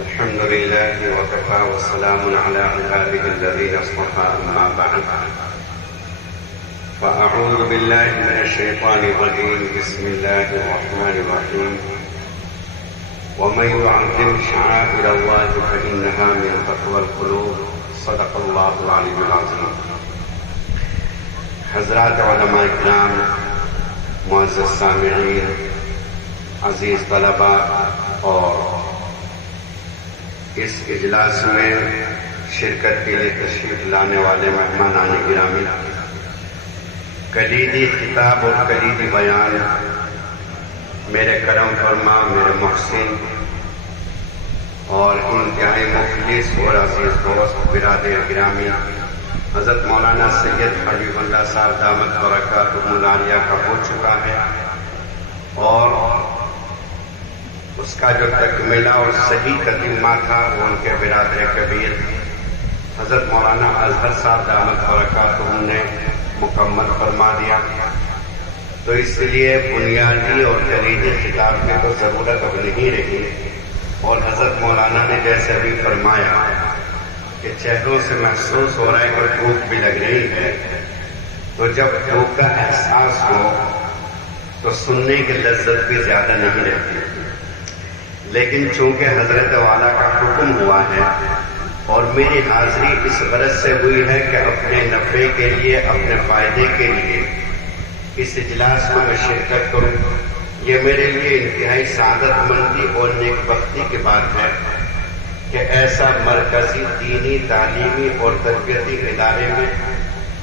الحمد لله وكفى والسلام على عباده الذين اصطفى أما بعد فأعوذ بالله من الشيطان الرجيم بسم الله الرحمن الرحيم ومن يعظم شعائر الله فإنها من تقوى القلوب صدق الله العلي العظيم. حضرات علماء کرام، معزز سامعین، عزیز طلباء اور اس اجلاس میں شرکت کے لیے تشریف لانے والے مہمانان گرامی، کلیدی خطاب اور کلیدی بیان میرے کرم فرما، میرے محسن اور انتہائی مخلص اور عزیز دوست برادر گرامی حضرت مولانا سید حبیب اللہ صاحب دامت برکاتہ العالیہ کا ہو چکا ہے، اور اس کا جو تکملہ اور صحیح تتمہ تھا وہ ان کے برادر کبیر حضرت مولانا اظہر صاحب دامت برکاتہ نے مکمل فرما دیا. تو اس لیے بنیادی اور کلیدی خطاب کی تو ضرورت اب نہیں رہی، اور حضرت مولانا نے جیسے بھی فرمایا کہ چہروں سے محسوس ہو رہا ہے کہ بھوک بھی لگ رہی ہے، تو جب بھوک کا احساس ہو تو سننے کی لذت بھی زیادہ نہیں رہتی. لیکن چونکہ حضرت والا کا حکم ہوا ہے اور میری حاضری اس غرض سے ہوئی ہے کہ اپنے نفع کے لیے، اپنے فائدے کے لیے اس اجلاس میں شرکت کروں، یہ میرے لیے انتہائی سعادت مندی اور نیک بختی کی بات ہے کہ ایسا مرکزی دینی، تعلیمی اور تربیتی ادارے میں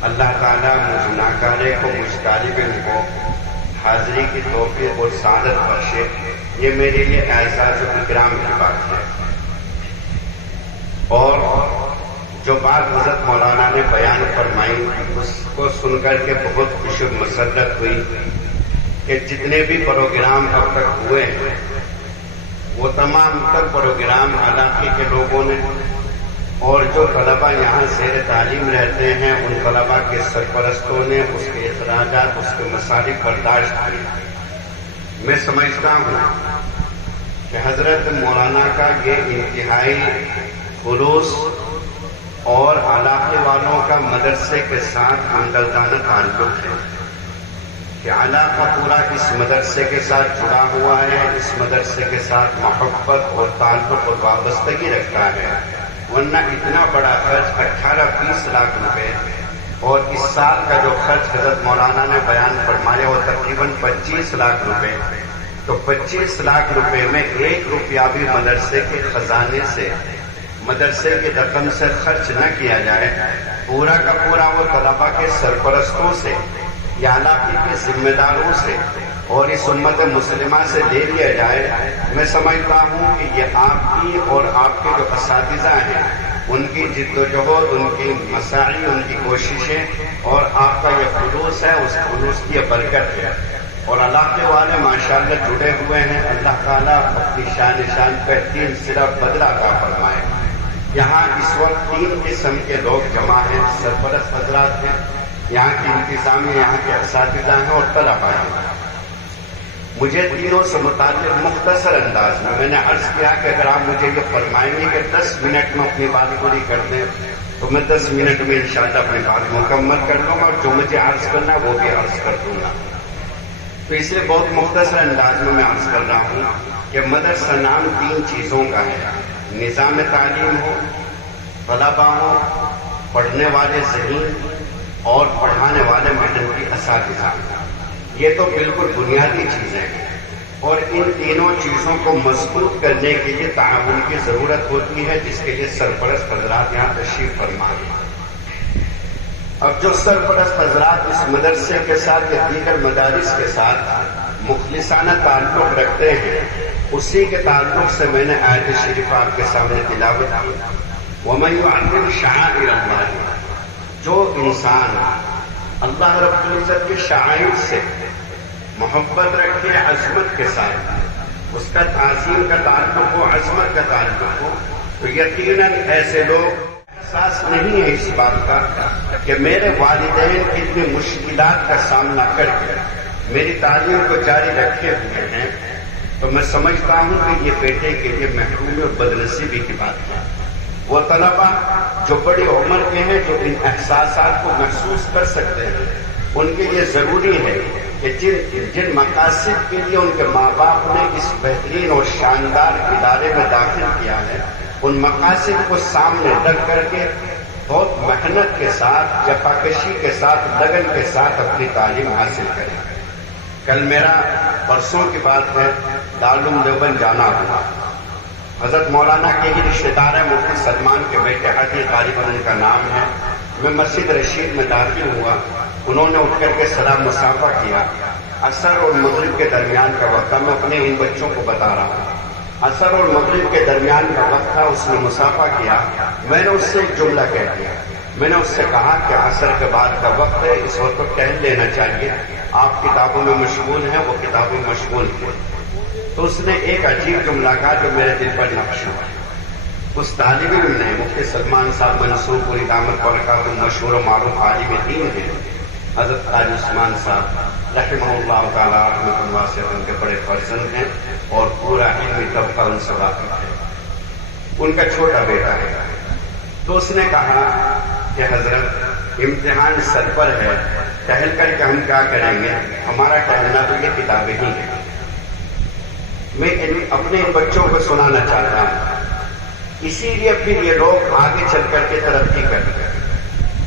اللہ تعالیٰ مجھ ناکارے کو، مجھ طالب علم کو حاضری کی توفیق اور سعادت بخشے. یہ میرے لیے اعزاز و اکرام کی بات ہے. اور جو بات حضرت مولانا نے بیان فرمائی اس کو سن کر کے بہت خوشی مسرت ہوئی کہ جتنے بھی پروگرام اب تک ہوئے ہیں وہ تمام تر پروگرام علاقے کے لوگوں نے اور جو طلباء یہاں زیر تعلیم رہتے ہیں ان طلباء کے سرپرستوں نے اس کے اخراجات، اس کے مصارف برداشت کیے. میں سمجھتا ہوں کہ حضرت مولانا کا یہ انتہائی خلوص اور علاقے والوں کا مدرسے کے ساتھ ہمدردانہ تعلق ہے کہ علاقہ پورا اس مدرسے کے ساتھ جڑا ہوا ہے، اس مدرسے کے ساتھ محبت اور تعلق اور وابستگی رکھتا ہے. ورنہ اتنا بڑا خرچ 18-20 لاکھ روپے، اور اس سال کا جو خرچ حضرت مولانا نے بیان فرمایا وہ تقریباً 25 لاکھ روپے. تو 25 لاکھ روپے میں 1 روپیہ بھی مدرسے کے خزانے سے، مدرسے کی رقم سے خرچ نہ کیا جائے، پورا کا پورا وہ طلباء کے سرپرستوں سے یا علاقے کے ذمہ داروں سے اور اس امت مسلمہ سے لے لیا جائے. میں سمجھتا ہوں کہ یہ آپ کی اور آپ کے جو اساتذہ ہیں ان کی جد و جہد، ان کی مساعی، ان کی کوششیں اور آپ کا یہ خلوص ہے، اس خلوص کی یہ برکت ہے. اور علاقے والے ماشاءاللہ جڑے ہوئے ہیں. اللہ تعالیٰ اپنی شان بہترین صرف بدلہ عطا فرمائے. یہاں اس وقت 3 قسم کے لوگ جمع ہیں، سرپرست حضرات ہیں، یہاں کی انتظامیہ، یہاں کے اساتذہ ہیں اور طلباء ہیں. مجھے تینوں سے متعلق مختصر انداز میں نے عرض کیا کہ اگر آپ مجھے یہ فرمائیں گے کہ 10 منٹ میں اپنی بات پوری کر دیں تو میں 10 منٹ میں انشاءاللہ اپنی بات مکمل کر لوں گا، اور جو مجھے عرض کرنا وہ بھی عرض کر دوں گا. تو اس لیے بہت مختصر انداز میں عرض کر رہا ہوں کہ مدرسہ نام 3 چیزوں کا ہے: نظام تعلیم ہو، طلباء ہو، پڑھنے والے ذہین اور پڑھانے والے محنتی اساتذہ. یہ تو بالکل بنیادی چیزیں ہیں، اور ان تینوں چیزوں کو مضبوط کرنے کے لیے تعاون کی ضرورت ہوتی ہے، جس کے لیے سرپرست حضرات یہاں تشریف فرما ہیں. اب جو سرپرست حضرات اس مدرسے کے ساتھ یا دیگر مدارس کے ساتھ مخلصانہ تعلق رکھتے ہیں، اسی کے تعلق سے میں نے آیت شریف آپ کے سامنے تلاوت کی. وَمَن يُعَظِّمْ شَعَائِرَ اللَّهِ، جو انسان اللہ رب العزت کے شعائر سے محبت رکھے، عظمت کے ساتھ اس کا تعظیم کا تعلق ہو، عظمت کا تعلق ہو، تو یقیناً ایسے لوگ احساس نہیں ہے اس بات کا کہ میرے والدین کتنی مشکلات کا سامنا کر کے میری تعلیم کو جاری رکھے ہوئے ہیں، تو میں سمجھتا ہوں کہ یہ بیٹے کے لیے محرومی اور بدنصیبی کی بات ہے۔ وہ طلبا جو بڑی عمر کے ہیں، جو ان احساسات کو محسوس کر سکتے ہیں، ان کے لیے ضروری ہے کہ جن مقاصد کے لیے ان کے ماں باپ نے اس بہترین اور شاندار ادارے میں داخل کیا ہے، ان مقاصد کو سامنے رکھ کر کے بہت محنت کے ساتھ، جفاکشی کے ساتھ، لگن کے ساتھ اپنی تعلیم حاصل کریں۔ کل میرا پرسوں کی بات ہے، دارالعلوم دیوبند جانا ہوا۔ حضرت مولانا کے ہی رشتے دار ہیں، مفتی سلمان کے بیٹے حاجی غالباً ان کا نام ہے۔ میں مسجد رشید میں داخل ہوا، انہوں نے اٹھ کر کے سلام مصافحہ کیا۔ عصر اور مغرب کے درمیان کا وقت تھا، میں اپنے ان بچوں کو بتا رہا ہوں، عصر اور مغرب کے درمیان کا وقت تھا، اس نے مصافحہ کیا۔ میں نے اس سے ایک جملہ کہہ دیا، میں نے اس سے کہا کہ عصر کے بعد کا وقت ہے، اس وقت ٹہل لینا چاہیے، آپ کتابوں میں مشغول ہیں، وہ کتابوں میں مشغول ہیں۔ تو اس نے ایک عجیب جملہ کہا جو میرے دل پر نقش ہوا۔ اس طالب علم نے، مفتی سلمان صاحب منصور پوری دامت برکاتہ، مشہور و معروف عالم دین ہیں، حضرت قاضی عثمان صاحب رحمہ اللہ تعالیٰ رحمۃ واسعہ، ان کے بڑے فرزند ہیں اور پورا علمی طبقہ ان سے واقف ہے، ان کا چھوٹا بیٹا ہے۔ تو اس نے کہا کہ حضرت امتحان سر پر ہے، ٹہل کر کے ہم کیا کریں گے، ہمارا ٹہلنا تو یہ کتابیں ہی ہیں۔ میں اپنے ان بچوں کو سنانا چاہتا ہوں، اسی لیے پھر یہ لوگ آگے چل کر کے ترقی کرتے ہیں۔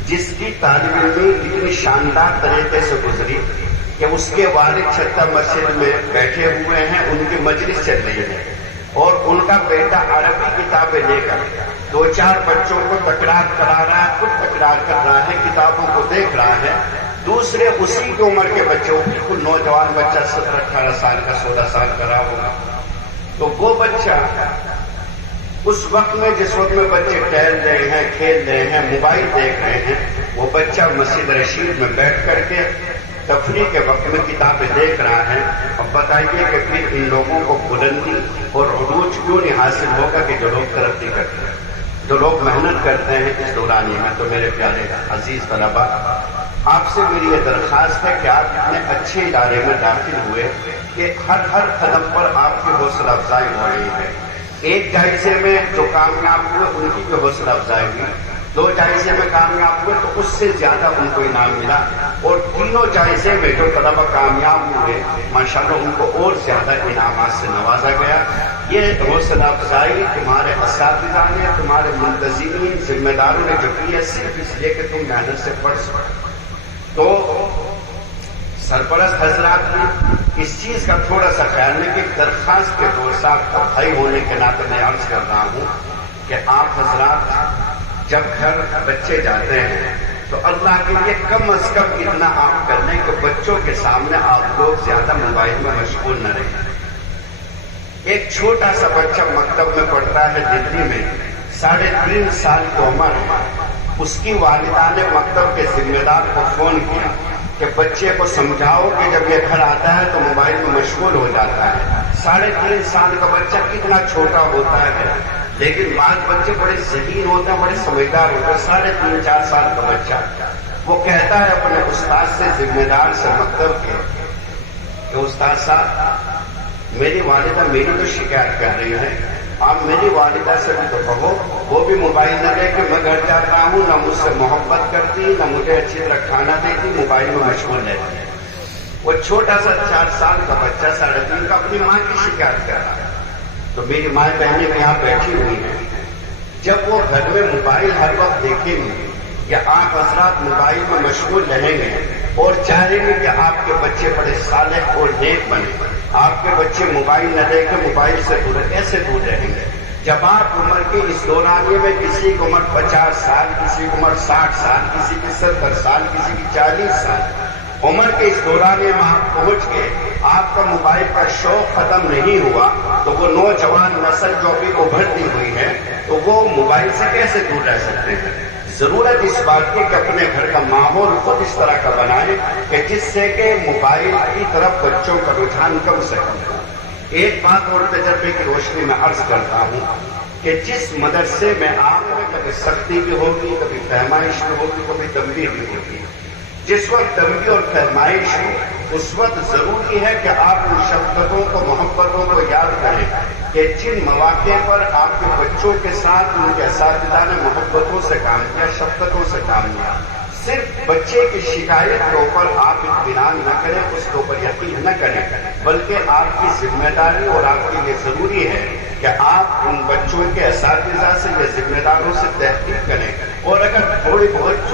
جس کی تعلیم علمی اتنی شاندار طریقے سے گزری کہ اس کے والد چھتہ مسجد میں بیٹھے ہوئے ہیں، ان کی مجلس چل رہی ہے اور ان کا بیٹا عربی کتابیں لے کر دو چار بچوں کو تکرار کرا رہا ہے، خود تکرار کر رہا ہے، کتابوں کو دیکھ رہا ہے۔ دوسرے اسی کی عمر کے بچے، بالکل نوجوان بچہ 17-18 سال کا، 16 سال کا رہا ہوگا، تو وہ بچہ اس وقت میں، جس وقت میں بچے ٹہل رہے ہیں، کھیل رہے ہیں، موبائل دیکھ رہے ہیں، وہ بچہ مسجد رشید میں بیٹھ کر کے تفریح کے وقت میں کتابیں دیکھ رہا ہے۔ اب بتائیے کہ پھر ان لوگوں کو بلندی اور عروج کیوں نہیں حاصل ہوگا کہ جو لوگ ترقی کرتے ہیں، جو لوگ محنت کرتے ہیں اس دورانی میں۔ تو میرے پیارے عزیز طلبا، آپ سے میری یہ درخواست ہے کہ آپ اتنے اچھے ادارے میں داخل ہوئے کہ ہر قدم پر آپ کی حوصلہ افزائی ہو رہی ہے۔ ایک جائزے میں جو کامیاب ہوئے ان کی بھی حوصلہ افزائی ہوئی، 2 جائزے میں کامیاب ہوئے تو اس سے زیادہ ان کو انعام ملا، اور 3 جائزے میں جو طلبہ کامیاب ہوئے ماشاءاللہ ان کو اور زیادہ انعامات سے نوازا گیا۔ یہ حوصلہ افزائی تمہارے اساتذہ نے، تمہارے منتظمین، ذمہ داروں نے جو کی ہے، صرف اس لیے کہ تم محنت سے پڑھ سکو۔ تو سرپرست حضرات نے اس چیز کا تھوڑا سا خیال ہے کہ درخواست کے طور سے آپ کا بھائی ہونے کے ناطے میں عرض کر رہا ہوں کہ آپ حضرات جب گھر بچے جاتے ہیں تو اللہ کے لیے کم از کم اتنا آپ کر لیں کہ بچوں کے سامنے آپ لوگ زیادہ موبائل میں مشغول نہ رہیں۔ ایک چھوٹا سا بچہ مکتب میں پڑھتا ہے دلی میں، 3.5 سال کی عمر ہے، اس کی والدہ نے مکتب کے ذمہ دار کو فون کیا کہ بچے کو سمجھاؤ کہ جب یہ گھر آتا ہے تو موبائل میں مشغول ہو جاتا ہے۔ 3.5 سال کا بچہ کتنا چھوٹا ہوتا ہے، لیکن بعض بچے بڑے ذہین ہوتے ہیں، بڑے سمجھدار ہوتے ہیں۔ 3.5-4 سال کا بچہ وہ کہتا ہے اپنے استاد سے، ذمہ دار سے مکتب کے، کہ استاد صاحب میری والدہ میری تو شکایت کر رہی ہے، آپ میری والدہ سے بھی تو کہو وہ بھی موبائل نہ لے کے، میں گھر جاتا ہوں نہ مجھ سے محبت کرتی، نہ مجھے اچھی طرح کھانا دیتی، موبائل میں مشغول رہتی ہے۔ وہ چھوٹا سا 4 سال کا بچہ 3.5 کا اپنی ماں کی شکایت کر رہا ہے۔ تو میری ماں بہنیں یہاں بیٹھی ہوئی ہیں، جب وہ گھر میں موبائل ہر وقت دیکھیں گے یا آپ حضرات موبائل میں مشغول رہیں گے اور چاہیں گے کہ آپ کے بچے بڑے صالح اور نیک بنے، آپ کے بچے موبائل نہ لے کے موبائل سے دور ایسے دور رہیں گے۔ جب آپ عمر کے اس دورانیے میں کسی کی عمر 50 سال، کسی کی عمر 60 سال، کسی کی 70 سال، کسی کی 40 سال عمر کے اس دورانیے میں آپ پہنچ گئے، آپ کا موبائل کا شوق ختم نہیں ہوا، تو وہ نوجوان نسل جو ابھی ابھرتی ہوئی ہے تو وہ موبائل سے کیسے دور رہ سکتے ہیں؟ ضرورت اس بات کی کہ اپنے گھر کا ماحول خود اس طرح کا بنائیں کہ جس سے کہ موبائل کی طرف بچوں کا رجحان کم سے کم ہو۔ ایک بات اور تجربے کی روشنی میں عرض کرتا ہوں کہ جس مدرسے میں آپ میں کبھی سختی بھی ہوگی، کبھی پیمائش بھی ہوگی، کبھی تنبیہ بھی ہوگی، جس وقت تنگی اور فرمائش ہو اس وقت ضروری ہے کہ آپ ان شفقتوں کو محبتوں کو یاد کریں کہ جن مواقع پر آپ کے بچوں کے ساتھ ان کے اساتذہ نے محبتوں سے کام کیا، شفقتوں سے کام کیا، صرف بچے کی شکایت کے اوپر آپ اطمینان نہ کریں، اس کے اوپر یقین نہ کریں، بلکہ آپ کی ذمہ داری اور آپ کے لیے ضروری ہے کہ آپ ان بچوں کے اساتذہ سے یا ذمہ داروں سے تحقیق کریں، اور اگر تھوڑی بہت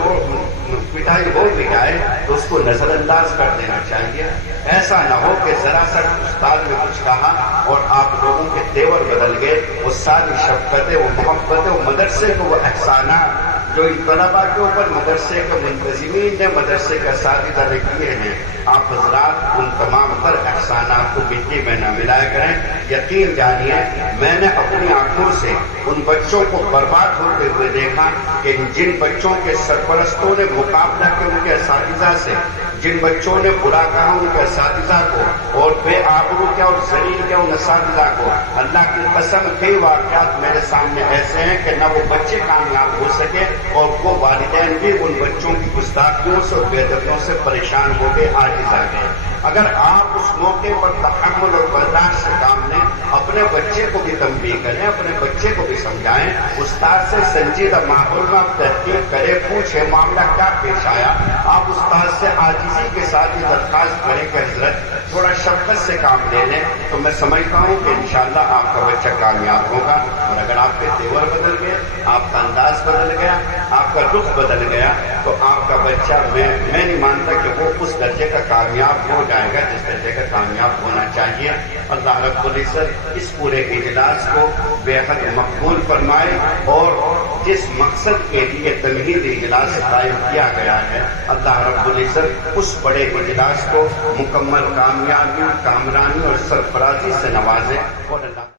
پٹائی ہو بھی جائے تو اس کو نظر انداز کر دینا چاہیے۔ ایسا نہ ہو کہ ذرا سا استاد نے کچھ کہا اور آپ لوگوں کے تیور بدل گئے، وہ ساری شفقتیں، وہ محبتیں، وہ مدرسے کو وہ احسانات جو ان طلباء کے اوپر مدرسے کے منتظمین نے، مدرسے کے اساتذہ نے کیے ہیں، آپ حضرات ان تمام تر احسانات کو مٹی میں نہ ملایا کریں۔ یقین جانیے میں نے اپنی آنکھوں سے ان بچوں کو برباد ہوتے ہوئے دیکھا کہ جن بچوں کے سرپرستوں نے مقابلہ کیا ان کے اساتذہ سے، جن بچوں نے برا کہا ان کے اساتذہ کو اور بے آبرو کیا اور ذلیل کیا ان اساتذہ کو، اللہ کی قسم کئی واقعات میرے سامنے ایسے ہیں کہ نہ وہ بچے کامیاب ہو سکے اور وہ والدین بھی ان بچوں کی گستاخیوں سے اور بے ادبیوں سے پریشان ہو گئے، عاجز آ گئے۔ اگر آپ اس موقع پر تحمل اور برداشت سے کام لیں، اپنے بچے کو بھی تنبیہ کریں، اپنے بچے کو بھی سمجھائیں، استاد سے سنجیدہ ماحول میں آپ تحقیق کریں، پوچھیں معاملہ کیا پیش آیا، آپ استاد سے عاجزی کے ساتھ یہ درخواست کریں کہ حضرت تھوڑا شفقت سے کام لے لیں، تو میں سمجھتا ہوں کہ انشاءاللہ آپ کا بچہ کامیاب ہوگا۔ اور اگر آپ کے تیور بدل گئے، آپ کا انداز بدل گیا، آپ کا رخ بدل گیا، تو آپ کا بچہ میں نہیں مانتا کہ وہ اس درجے کا کامیاب ہو جائے گا جس درجے کا کامیاب ہونا چاہیے۔ اللہ رب العزت اس پورے اجلاس کو بے حد مقبول فرمائے، اور جس مقصد کے لیے تمہیدی اجلاس قائم کیا گیا ہے، اللہ رب العزت اس بڑے اجلاس کو مکمل کامیابی، کامرانی اور سرفرازی سے نوازے، اور اللہ